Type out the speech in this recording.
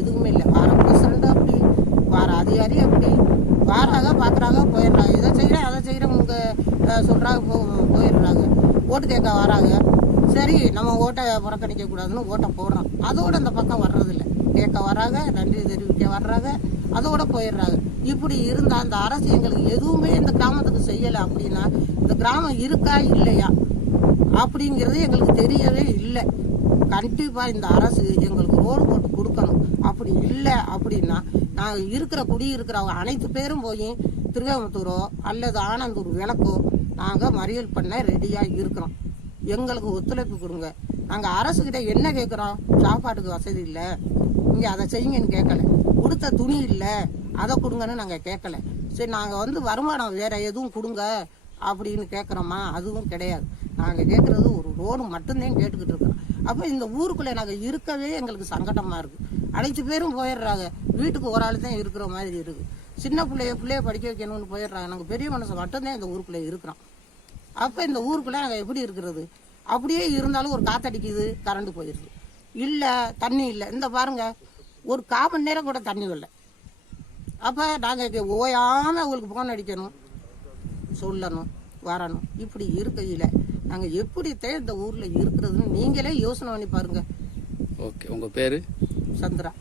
எதுவுமே இல்லை. வார பிரசிடண்ட் அப்படி, வார அதிகாரி அப்படி, வாராக பார்க்குறாங்க போயிடுறாங்க. இதை செய்கிறேன் அதை செய்கிறேன் சொல்கிறாங்க போயிடுறாங்க. ஓட்டு கேட்க வராங்க. சரி நம்ம ஓட்டை புறக்கணிக்க கூடாதுன்னு ஓட்டை போடுறோம். அதோட இந்த பக்கம் வர்றதில்லை. கேட்க வர்றாங்க, நன்றி தெரிவிக்க வர்றாங்க, அதோட போயிடுறாங்க. இப்படி இருந்தா அந்த அரசு எங்களுக்கு எதுவுமே இந்த கிராமத்துக்கு செய்யலை அப்படின்னா இந்த கிராமம் இருக்கா இல்லையா அப்படிங்கிறது எங்களுக்கு தெரியவே இல்லை. கண்டிப்பா இந்த அரசு எங்களுக்கு ரோடு போட்டு கொடுக்கணும். அப்படி இல்லை அப்படின்னா நாங்கள் குடியிருக்கிறவங்க அனைத்து பேரும் போய் திருவேமுத்தூரோ அல்லது ஆனந்தூர் விளக்கோ நாங்கள் மறியல் பண்ண ரெடியாக இருக்கிறோம். எங்களுக்கு ஒத்துழைப்பு கொடுங்க. நாங்கள் அரசுகிட்ட என்ன கேட்குறோம்? சாப்பாட்டுக்கு வசதி இல்லை, இங்கே அதை செய்யுங்கன்னு கேட்கல. கொடுத்த துணி இல்லை, அதை கொடுங்கன்னு நாங்கள் கேட்கல. சரி நாங்கள் வருமானம் வேற எதுவும் கொடுங்க அப்படின்னு கேட்குறோமா? அதுவும் கிடையாது. நாங்கள் கேட்குறது ஒரு ரோடு மட்டும்தான் கேட்டுக்கிட்டு இருக்கிறோம். அப்போ இந்த ஊருக்குள்ளே நாங்கள் இருக்கவே எங்களுக்கு சங்கடமாக இருக்குது. அனைத்து பேரும் போயிடுறாங்க. வீட்டுக்கு ஒரு ஆள் தான் இருக்கிற மாதிரி இருக்குது. சின்ன பிள்ளைய படிக்க வைக்கணும்னு போயிடுறாங்க. நாங்கள் பெரிய மனுஷன் மட்டும்தான் இந்த ஊருக்குள்ளே இருக்கிறோம். அப்போ இந்த ஊருக்குள்ளே நாங்கள் எப்படி இருக்கிறது? அப்படியே இருந்தாலும் ஒரு காத்தடிக்குது, கரண்ட் போயிடுது. இல்லை தண்ணி இல்லை. இந்த பாருங்க, ஒரு 1/4 மணி நேரம் கூட தண்ணி வரல. அப்போ நாங்கள் ஓயாமல் அவங்களுக்கு ஃபோன் அடிக்கணும், சொல்லணும், வரணும். இப்படி இருக்கையில் நாங்கள் எப்படித்தான் இந்த ஊரில் இருக்கிறதுன்னு நீங்களே யோசனை பண்ணி பாருங்க. ஓகே, உங்கள் பேர்? சந்திரா.